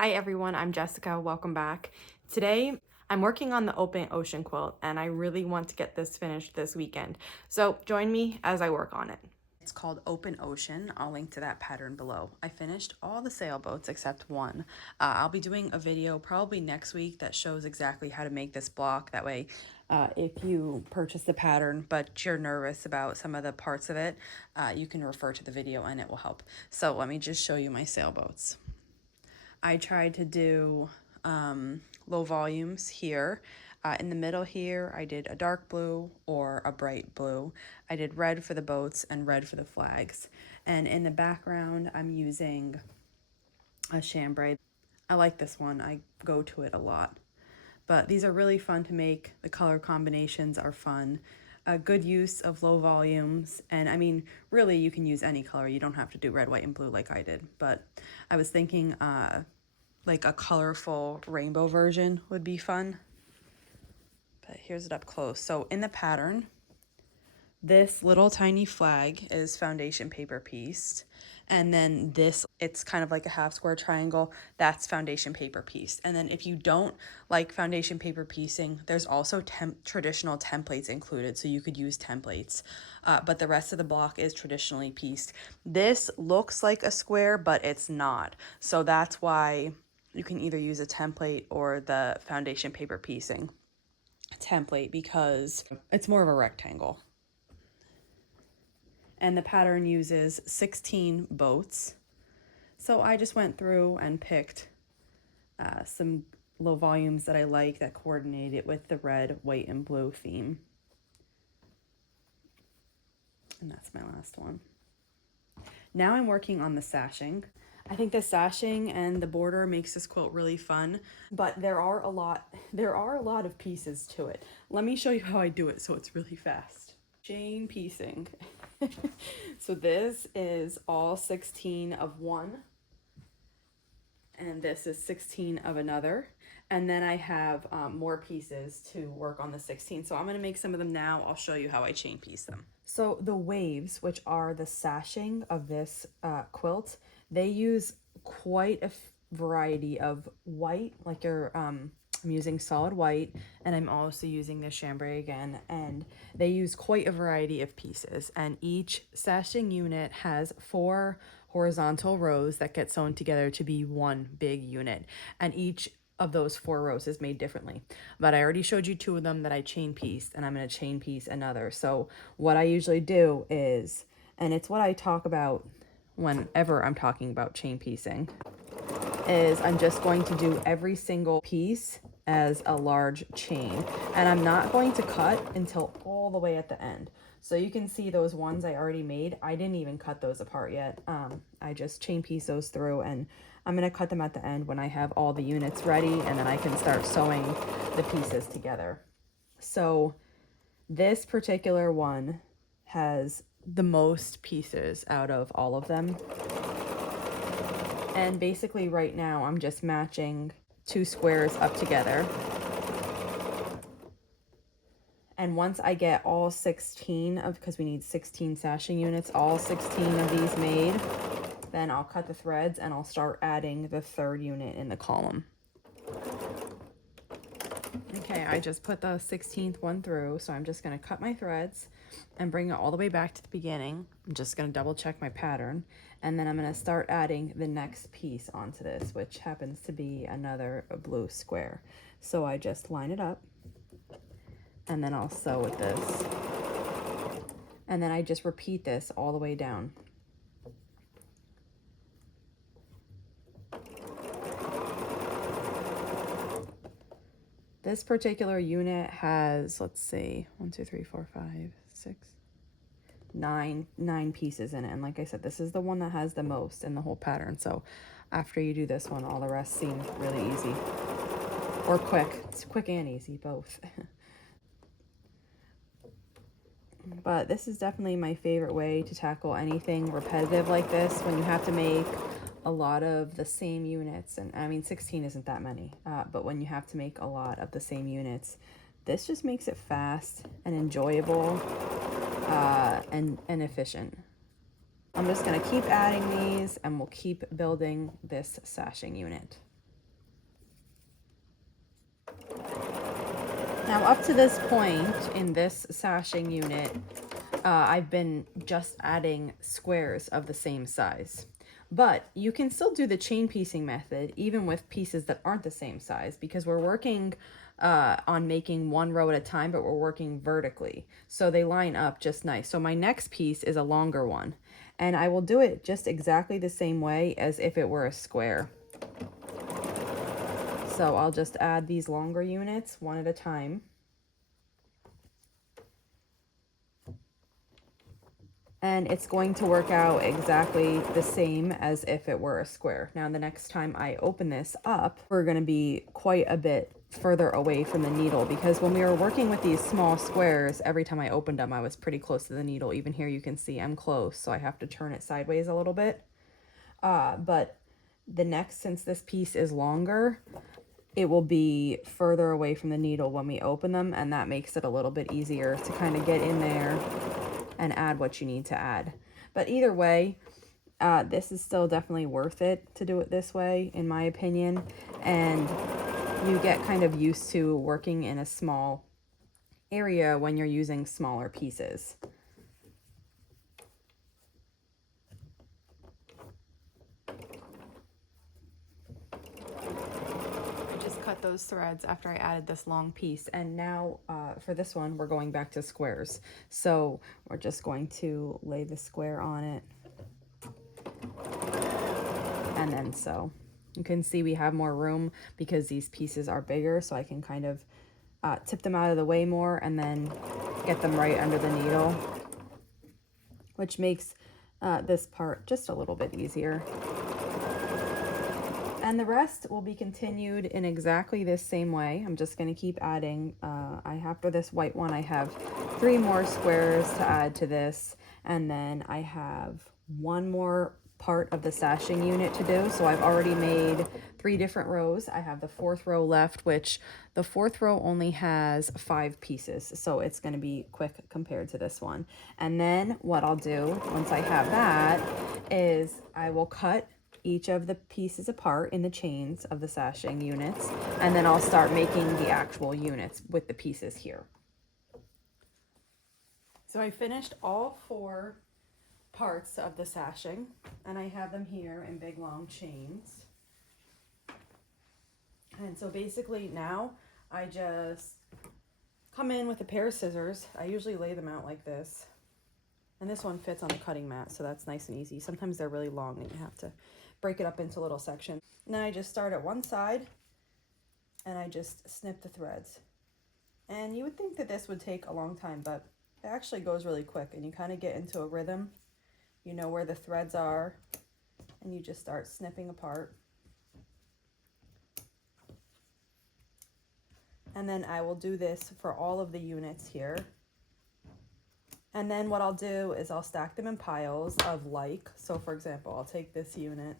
Hi everyone, I'm Jessica. Welcome back. Today, I'm working on the open ocean quilt and I really want to get this finished this weekend. So join me as I work on it. It's called Open Ocean. I'll link to that pattern below. I finished all the sailboats except one. I'll be doing a video probably next week that shows exactly how to make this block. That way, if you purchase the pattern but you're nervous about some of the parts of it, you can refer to the video and it will help. So let me just show you my sailboats. I tried to do low volumes here. In the middle here, I did a dark blue or a bright blue. I did red for the boats and red for the flags. And in the background, I'm using a chambray. I like this one. I go to it a lot. But these are really fun to make. The color combinations are fun. A good use of low volumes. And I mean, really, you can use any color. You don't have to do red, white, and blue like I did. But I was thinking like a colorful rainbow version would be fun. But here's it up close. So in the pattern, this little tiny flag is foundation paper pieced. And then this, it's kind of like a half square triangle, that's foundation paper pieced. And then if you don't like foundation paper piecing, there's also traditional templates included, so you could use templates. But the rest of the block is traditionally pieced. This looks like a square, but it's not. So that's why you can either use a template or the foundation paper piecing template, because it's more of a rectangle. And the pattern uses 16 boats. So I just went through and picked some low volumes that I like that coordinated with the red, white, and blue theme. And that's my last one. Now I'm working on the sashing. I think the sashing and the border makes this quilt really fun, but there are a lot of pieces to it. Let me show you how I do it so it's really fast. Chain piecing. So this is all 16 of one, and this is 16 of another. And then I have more pieces to work on the 16. So I'm gonna make some of them now. I'll show you how I chain piece them. So the waves, which are the sashing of this quilt, they use quite a variety of white, like I'm using solid white, and I'm also using the chambray again, and they use quite a variety of pieces, and each sashing unit has 4 horizontal rows that get sewn together to be one big unit, and each of those 4 rows is made differently. But I already showed you 2 of them that I chain pieced, and I'm going to chain piece another. So what I usually do is, and it's what I talk about whenever I'm talking about chain piecing, is I'm just going to do every single piece as a large chain, and I'm not going to cut until all the way at the end. So you can see those ones I already made. I didn't even cut those apart yet. I just chain piece those through, and I'm going to cut them at the end when I have all the units ready, and then I can start sewing the pieces together. So this particular one has the most pieces out of all of them. And basically right now I'm just matching 2 squares up together. And once I get all 16 of, because we need 16 sashing units, all 16 of these made, then I'll cut the threads and I'll start adding the 3rd unit in the column. Okay, I just put the 16th one through, so I'm just going to cut my threads and bring it all the way back to the beginning. I'm just going to double check my pattern, and then I'm going to start adding the next piece onto this, which happens to be another blue square. So I just line it up, and then I'll sew with this, and then I just repeat this all the way down. This particular unit has, let's see, 1, 2, 3, 4, 5, 6, 9 pieces in it. And like I said, this is the one that has the most in the whole pattern. So after you do this one, all the rest seem really easy or quick. It's quick and easy, both. But this is definitely my favorite way to tackle anything repetitive like this, when you have to make a lot of the same units. And I mean, 16 isn't that many, but when you have to make a lot of the same units, this just makes it fast and enjoyable and efficient. I'm just going to keep adding these, and we'll keep building this sashing unit. Now up to this point in this sashing unit, I've been just adding squares of the same size. But you can still do the chain piecing method even with pieces that aren't the same size, because we're working on making one row at a time, but we're working vertically. So they line up just nice. So my next piece is a longer one, and I will do it just exactly the same way as if it were a square. So I'll just add these longer units one at a time. And it's going to work out exactly the same as if it were a square. Now, the next time I open this up, we're going to be quite a bit further away from the needle, because when we were working with these small squares, every time I opened them, I was pretty close to the needle. Even here, you can see I'm close, so I have to turn it sideways a little bit. But the next, since this piece is longer, it will be further away from the needle when we open them, and that makes it a little bit easier to kind of get in there and add what you need to add. But either way, this is still definitely worth it to do it this way, in my opinion. And you get kind of used to working in a small area when you're using smaller pieces. I just cut those threads after I added this long piece, and now for this one we're going back to squares. So we're just going to lay the square on it, and then sew. You can see we have more room because these pieces are bigger, so I can kind of tip them out of the way more and then get them right under the needle, which makes this part just a little bit easier. And the rest will be continued in exactly this same way. I'm just going to keep adding. After this white one, I have 3 more squares to add to this, and then I have 1 more part of the sashing unit to do. So I've already made 3 different rows. I have the 4th row left, which the 4th row only has 5 pieces, so it's going to be quick compared to this one. And then what I'll do once I have that is I will cut each of the pieces apart in the chains of the sashing units, and then I'll start making the actual units with the pieces here. So I finished all 4 parts of the sashing, and I have them here in big long chains. And so basically now I just come in with a pair of scissors. I usually lay them out like this, and this one fits on the cutting mat, so that's nice and easy. Sometimes they're really long and you have to break it up into little sections. And then I just start at one side and I just snip the threads. And you would think that this would take a long time, but it actually goes really quick, and you kind of get into a rhythm. You know where the threads are, and you just start snipping apart. And then I will do this for all of the units here. And then what I'll do is I'll stack them in piles of like. So for example, I'll take this unit,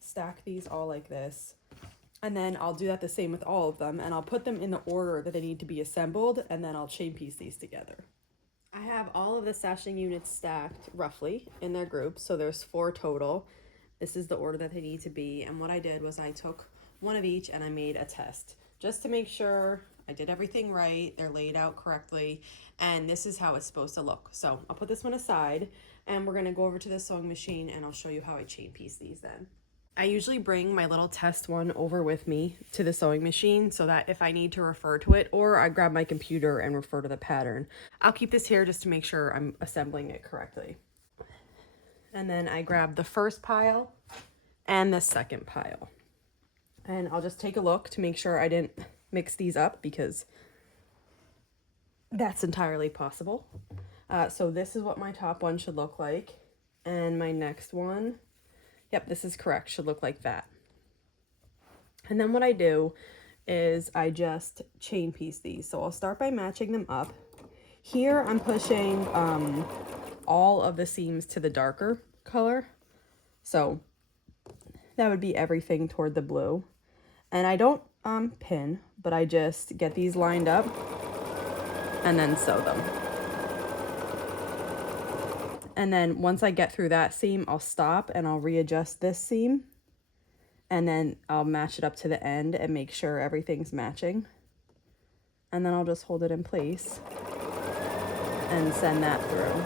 stack these all like this, and then I'll do that the same with all of them, and I'll put them in the order that they need to be assembled, and then I'll chain piece these together. I have all of the sashing units stacked roughly in their groups, so there's 4 total. This is the order that they need to be, and what I did was I took one of each and I made a test just to make sure I did everything right, they're laid out correctly, and this is how it's supposed to look. So I'll put this one aside, and we're gonna go over to the sewing machine and I'll show you how I chain piece these then. I usually bring my little test one over with me to the sewing machine so that if I need to refer to it, or I grab my computer and refer to the pattern, I'll keep this here just to make sure I'm assembling it correctly. And then I grab the first pile and the second pile. And I'll just take a look to make sure I didn't mix these up, because that's entirely possible. So this is what my top one should look like. And my next one, yep, this is correct, should look like that. And then what I do is I just chain piece these. So I'll start by matching them up. Here I'm pushing all of the seams to the darker color. So that would be everything toward the blue. And I don't pin, but I just get these lined up and then sew them. And then once I get through that seam, I'll stop and I'll readjust this seam. and then I'll match it up to the end and make sure everything's matching. And then I'll just hold it in place and send that through.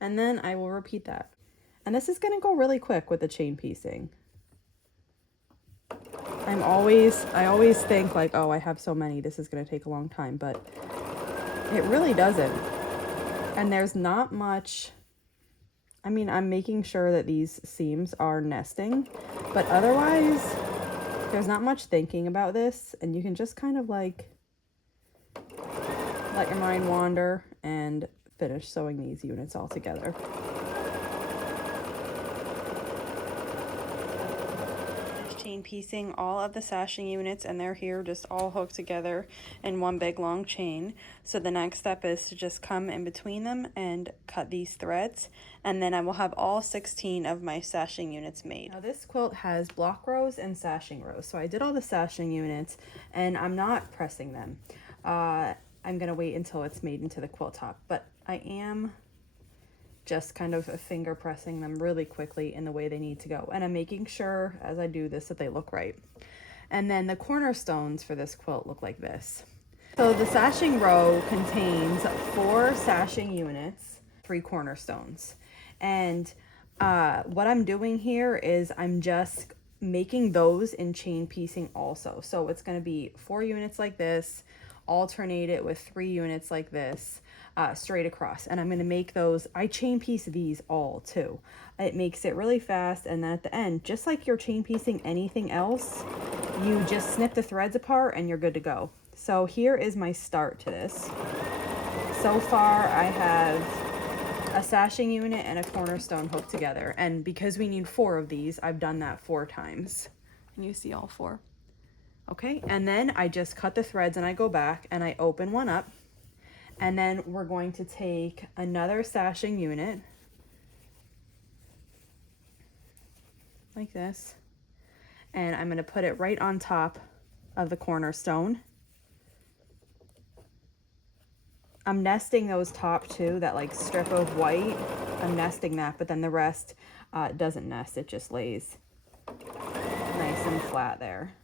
And then I will repeat that. And this is gonna go really quick with the chain piecing. I always think like, oh, I have so many, this is gonna take a long time, but it really doesn't. And there's not much, I mean, I'm making sure that these seams are nesting, but otherwise, there's not much thinking about this, and you can just kind of like let your mind wander and finish sewing these units all together. Chain piecing all of the sashing units, and they're here just all hooked together in one big long chain. So the next step is to just come in between them and cut these threads, and then I will have all 16 of my sashing units made. Now this quilt has block rows and sashing rows, so I did all the sashing units and I'm not pressing them. I'm gonna wait until it's made into the quilt top, but I am just kind of finger pressing them really quickly in the way they need to go. And I'm making sure as I do this that they look right. And then the cornerstones for this quilt look like this. So the sashing row contains 4 sashing units, 3 cornerstones. And what I'm doing here is I'm just making those in chain piecing also. So it's gonna be 4 units like this, alternate it with 3 units like this, straight across. And I'm going to make those, I chain piece these all too. It makes it really fast, and then at the end, just like you're chain piecing anything else, you just snip the threads apart and you're good to go. So here is my start to this. So far I have a sashing unit and a cornerstone hooked together, and because we need 4 of these, I've done that 4 times. And you see all 4. Okay, and then I just cut the threads and I go back and I open one up, and then we're going to take another sashing unit like this, and I'm going to put it right on top of the cornerstone. I'm nesting those top 2, that like strip of white, I'm nesting that, but then the rest doesn't nest, it just lays nice and flat there.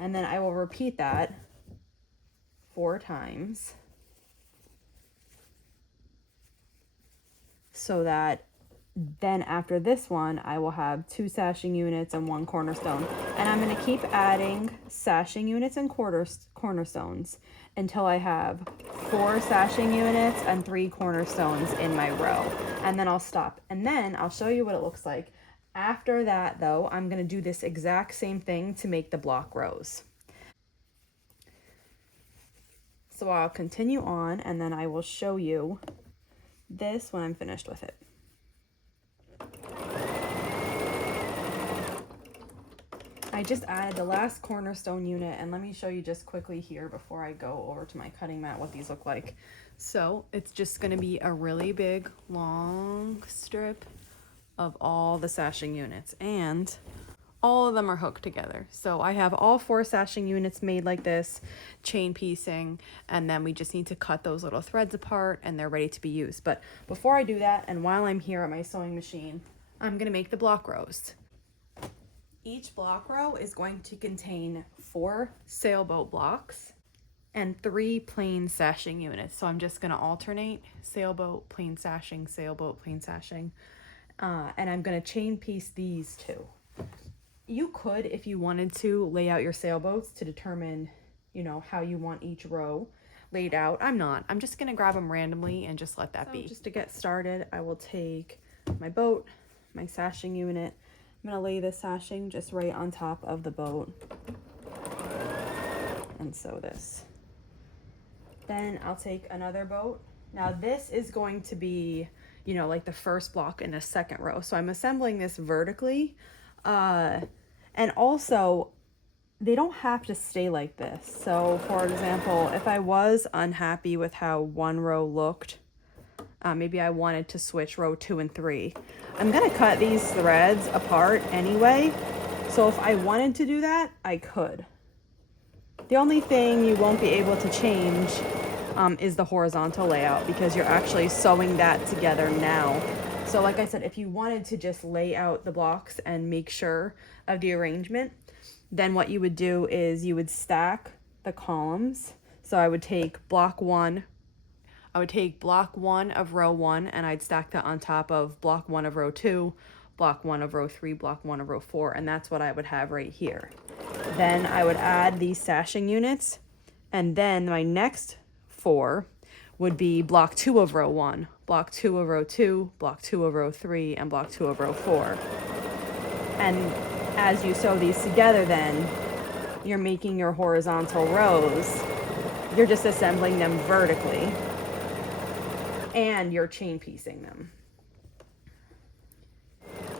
And then I will repeat that 4 times so that then after this one I will have 2 sashing units and 1 cornerstone, and I'm going to keep adding sashing units and cornerstones until I have 4 sashing units and 3 cornerstones in my row, and then I'll stop, and then I'll show you what it looks like. After that though, I'm going to do this exact same thing to make the block rows. So I'll continue on, and then I will show you this when I'm finished with it. I just added the last cornerstone unit, and let me show you just quickly here before I go over to my cutting mat what these look like. So it's just going to be a really big long strip of all the sashing units, and all of them are hooked together. So I have all 4 sashing units made like this, chain piecing, and then we just need to cut those little threads apart and they're ready to be used. But before I do that, and while I'm here at my sewing machine, I'm gonna make the block rows. Each block row is going to contain 4 sailboat blocks and 3 plain sashing units. So I'm just gonna alternate sailboat, plain sashing, sailboat, plain sashing, and I'm gonna chain piece these 2. You could, if you wanted to, lay out your sailboats to determine, you know, how you want each row laid out. I'm not. I'm just going to grab them randomly and just let that be. Just to get started, I will take my boat, my sashing unit. I'm going to lay this sashing just right on top of the boat and sew this. Then I'll take another boat. Now this is going to be, you know, like the first block in the second row. So I'm assembling this vertically. And also they don't have to stay like this. So for example, if I was unhappy with how one row looked, maybe I wanted to switch row 2 and 3, I'm gonna cut these threads apart anyway. So if I wanted to do that, I could. The only thing you won't be able to change is the horizontal layout, because you're actually sewing that together now. So like I said, if you wanted to just lay out the blocks and make sure of the arrangement, then what you would do is you would stack the columns. So I would take block one of row 1, and I'd stack that on top of block 1 of row 2, block 1 of row 3, block 1 of row 4, and that's what I would have right here. Then I would add these sashing units, and then my next 4 would be block 2 of row 1, block 2 of row 2, block 2 of row 3, and block 2 of row 4. And as you sew these together, then you're making your horizontal rows. You're just assembling them vertically, and you're chain piecing them.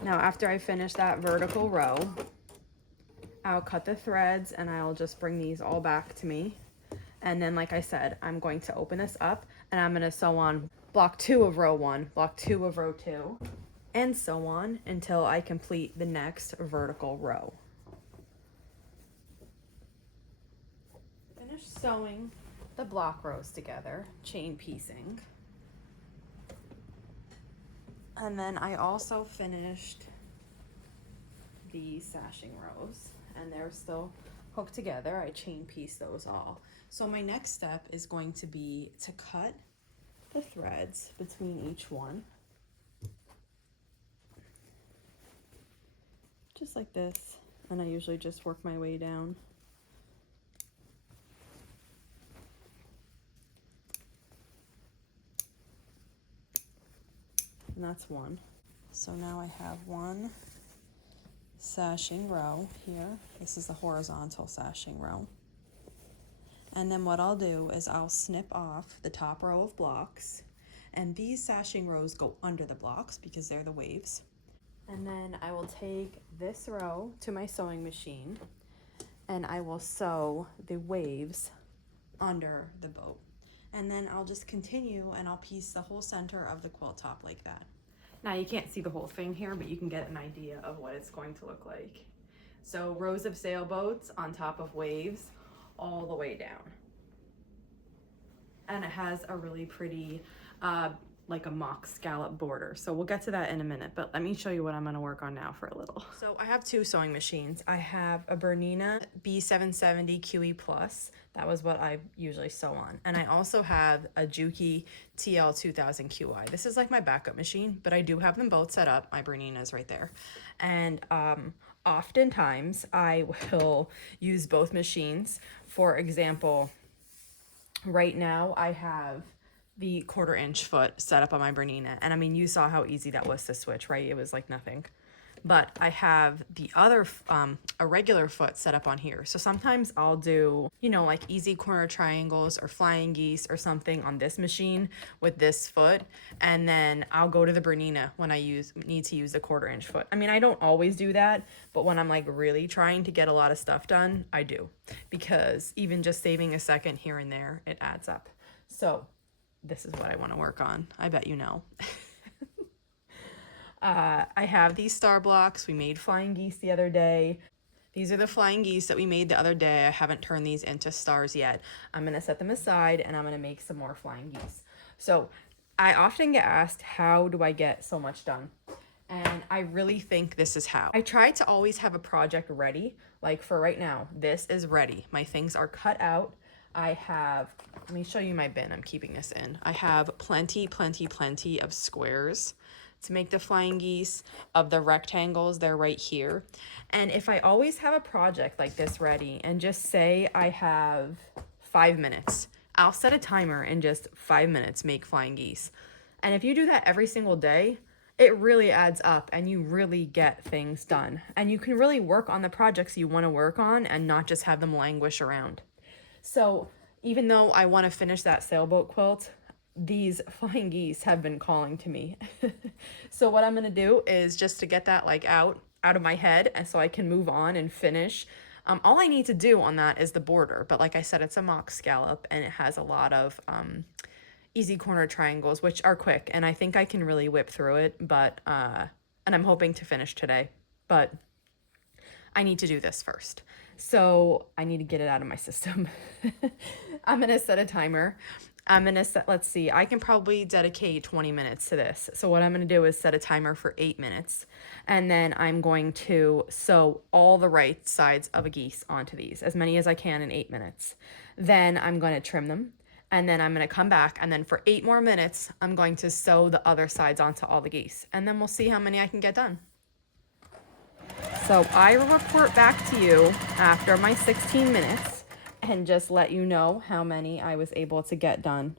Now, after I finish that vertical row, I'll cut the threads and I'll just bring these all back to me. And then, like I said, I'm going to open this up and I'm going to sew on block 2 of row 1, block 2 of row 2, and so on until I complete the next vertical row. Finish sewing the block rows together, chain piecing. And then I also finished the sashing rows, and they're still hooked together. I chain piece those all. So my next step is going to be to cut the threads between each one. Just like this. And I usually just work my way down. And that's one. So now I have one sashing row here. This is the horizontal sashing row. And then what I'll do is I'll snip off the top row of blocks, and these sashing rows go under the blocks because they're the waves. And then I will take this row to my sewing machine and I will sew the waves under the boat. And then I'll just continue and I'll piece the whole center of the quilt top like that. Now you can't see the whole thing here, but you can get an idea of what it's going to look like. So rows of sailboats on top of waves all the way down. And it has a really pretty, like a mock scallop border. So we'll get to that in a minute, but let me show you what I'm gonna work on now for a little. So I have two sewing machines. I have a Bernina B770 QE Plus. That was what I usually sew on. And I also have a Juki TL2000 QI. This is like my backup machine, but I do have them both set up. My Bernina is right there. And oftentimes I will use both machines. For example, right now I have the 1/4 inch foot set up on my Bernina. And I mean, you saw how easy that was to switch, right? It was like nothing. But I have the other, a regular foot set up on here. So sometimes I'll do, you know, like easy corner triangles or flying geese or something on this machine with this foot. And then I'll go to the Bernina when I need to use the 1/4 inch foot. I mean, I don't always do that, but when I'm like really trying to get a lot of stuff done, I do. Because even just saving a second here and there, it adds up. So this is what I want to work on. I bet you know. I have these star blocks. We made flying geese the other day. These are the flying geese that we made the other day. I haven't turned these into stars yet. I'm going to set them aside and I'm going to make some more flying geese. So I often get asked, how do I get so much done? And I really think this is how. I try to always have a project ready. Like for right now, this is ready. My things are cut out. I have, let me show you my bin. I'm keeping this in. I have plenty of squares to make the flying geese. Of the rectangles, they're right here. And if I always have a project like this ready and just say I have 5 minutes, I'll set a timer and just 5 minutes make flying geese. And if you do that every single day, it really adds up and you really get things done. And you can really work on the projects you want to work on and not just have them languish around. So even though I want to finish that sailboat quilt, these flying geese have been calling to me. So what I'm going to do is just to get that like out of my head and so I can move on and finish. All I need to do on that is the border. But like I said, it's a mock scallop and it has a lot of easy corner triangles, which are quick. And I think I can really whip through it. But and I'm hoping to finish today. But I need to do this first. So I need to get it out of my system. I'm going to set a timer. I'm gonna set, let's see, I can probably dedicate 20 minutes to this. So what I'm gonna do is set a timer for 8 minutes. And then I'm going to sew all the right sides of a geese onto these, as many as I can in 8 minutes. Then I'm gonna trim them. And then I'm gonna come back, and then for 8 more minutes, I'm going to sew the other sides onto all the geese. And then we'll see how many I can get done. So I will report back to you after my 16 minutes and just let you know how many I was able to get done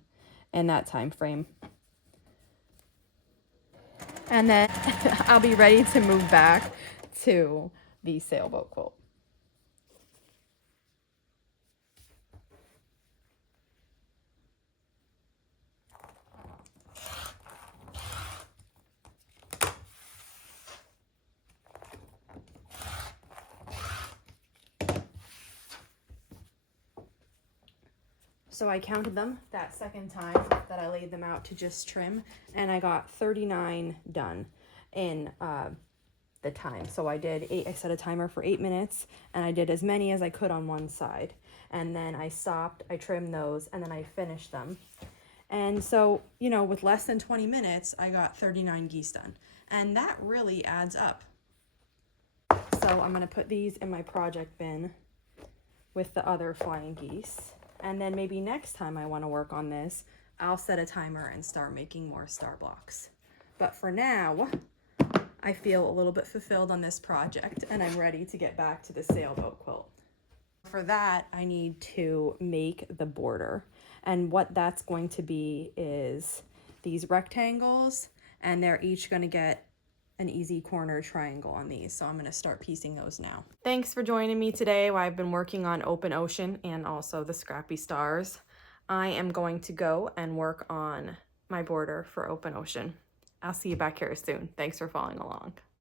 in that time frame. And then I'll be ready to move back to the sailboat quilt. So I counted them that second time that I laid them out to just trim, and I got 39 done in the time. So I set a timer for 8 minutes, and I did as many as I could on one side. And then I stopped, I trimmed those, and then I finished them. And so, you know, with less than 20 minutes, I got 39 geese done. And that really adds up. So I'm gonna put these in my project bin with the other flying geese. And then maybe next time I wanna work on this, I'll set a timer and start making more star blocks. But for now, I feel a little bit fulfilled on this project, and I'm ready to get back to the sailboat quilt. For that, I need to make the border. And what that's going to be is these rectangles, and they're each gonna get an easy corner triangle on these. So I'm going to start piecing those now. Thanks for joining me today while I've been working on Open Ocean and also the Scrappy Stars. I am going to go and work on my border for Open Ocean. I'll see you back here soon. Thanks for following along.